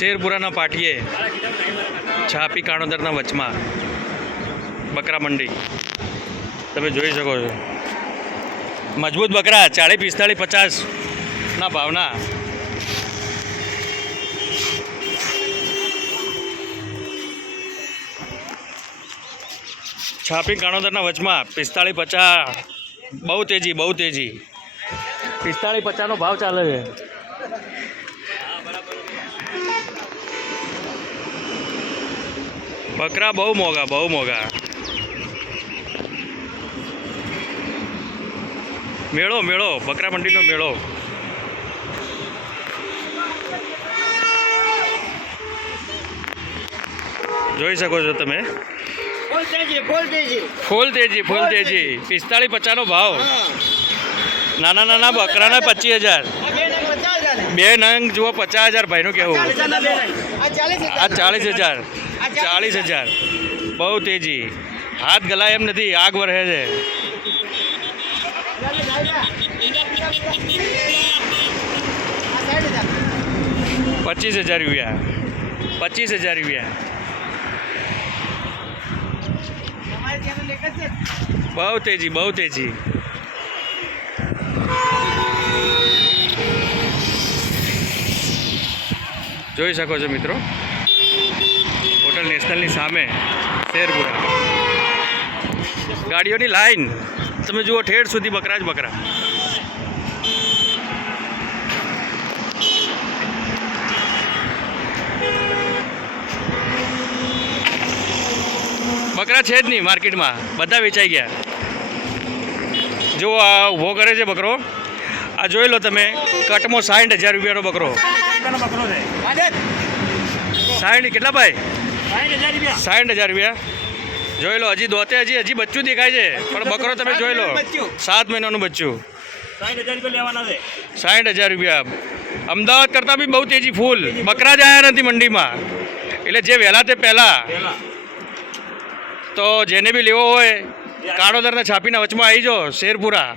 શેરપુરાના પાટીએ છાપી કાણોદરના વચમાં બકરા મંડી તમે જોઈ શકો છો. મજબૂત બકરા 40, 45, 50 ના ભાવના. છાપી કાણોદરના વચમાં 45, 50. બહુ તેજી, બહુ તેજી. 45, 50 નો ભાવ ચાલે છે. બકરા બહુ મોંઘા, બહુ મોંઘા. મેળો મેળો, બકરા મંડીનો મેળો. જોઈ શકો છો તમે. ફૂલ તેજી, ફૂલ તેજી. 45, 50 નો ભાવ. નાના નાના બકરાના 25,000. બે નંગ જુઓ 50,000 ભાઈનું કહેવું. આ 40,000. 40,000. બહુ તેજી. હાથ ગલાય એમ નથી, આગ વરસે છે. 25,000 રૂપિયા. 25,000 રૂપિયા. બહુ તેજી, બહુ તેજી. જોઈ શકો છો મિત્રો, હોટલ નેશનલની સામે શેરપુરા. ગાડીઓની લાઈન તમે જુઓ, ઠેઠ સુધી બકરા જ બકરા. બકરા છે જ નહીં માર્કેટમાં, બધા વેચાઈ ગયા. જુઓ આ ઊભો કરે છે બકરો. આ જોઈ લો તમે, કટમાં 60,000 રૂપિયાનો બકરો. 60 કેટલા ભાઈ? 60,000 રૂપિયા. જોઈ લો, હજી દોતે હજી બચ્ચું દેખાય છે, પણ બકરો તમે જોઈ લો, 7 મહિનાનું બચ્ચું. 60,000 રૂપિયા. અમદાવાદ કરતાં બી બહુ તેજી ફૂલ. બકરા જ આવ્યા નથી મંડીમાં, એટલે જે વહેલા તે પહેલાં. તો જેને બી લેવો હોય, કાણોદરના છાપીના વચમાં આવી જાઓ, શેરપુરા.